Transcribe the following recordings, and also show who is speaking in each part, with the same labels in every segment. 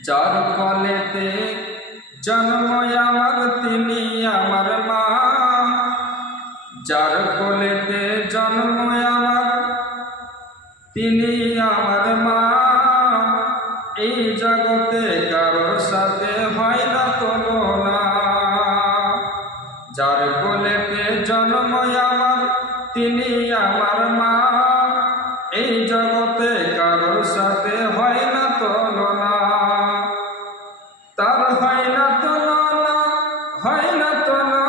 Speaker 1: যার কলেতে জন্ম আমার, তিনি আমার মা। যার কোলেতে জন্ম আমার, তিনি আমার মা। এই জগতে কারোর সাথে হয় না তুলনা। যার কোলেতে জন্ম আমার, তিনি আমার মা। এই জগতে কারোর সাথে হয় হয় না তুলনা হয় না তুলনা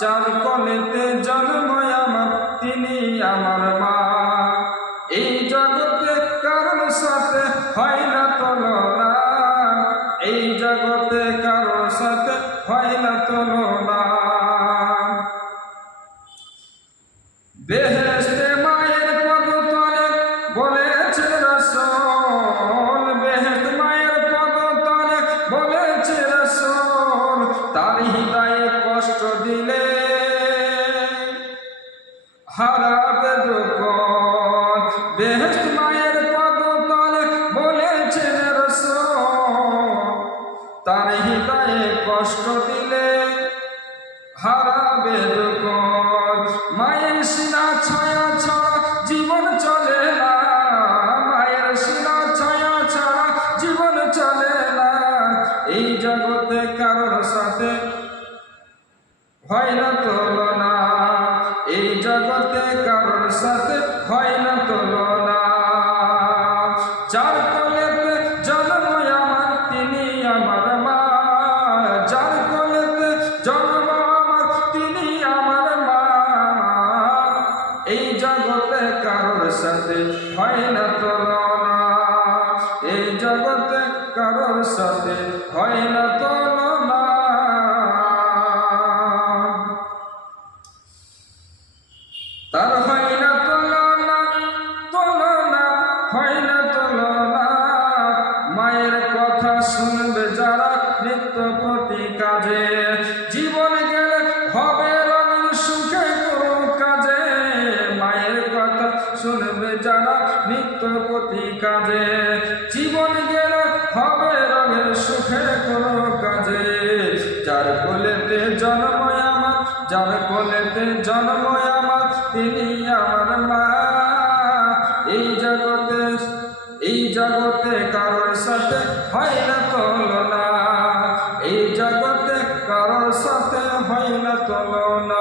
Speaker 1: যার কলেতে জন্ম আমার, তিনি আমার মা। এই জগতে কারোর সাথে হয় না তুলনা এই জগতে কারোর সাথে হয় না তুলনা বেহেস্তে কষ্ট দিলে হারাবে দোকন বেহেস্ত মায়ের পদতলে বলেছেন রসল, তার হৃদয়ে কষ্ট দিলে হারাবে দোকন মায়ের সিনা ছায়া ছাড়া জীবন চলে না, মায়ের সিনা ছায়া ছাড়া জীবন চলে না। এই জগতে কারোর সাথে হয় না তুলনা। এই জগতে কারোর সাথে হয় না তুলনা। যার কোলেতে জন্ম আমার, তিনি আমার মা। যার কোলেতে জন্ম আমার, তিনি আমার মা। এই জগতে কারোর সাথে হয় না তুলনা। এই জগতে কারোর সাথে হয় না মায়ের কথা শুনবে যারা নিত্য প্রতি কাজে। জীবন গেলে হবে রঙের সুখে কোনো কাজে। মায়ের কথা শুনবে যারা নিত্য প্রতি কাজে। জীবন গেলে হবে রঙের সুখে কোনো কাজে। যার কোলেতে জন্ম আমার, যার কোলেতে জন্ম আমার, তিনি আমার মা। জগতে কারোর সাথে হয় না তুলনা। এই জগতে কারোর সাথে হয় না তুলনা।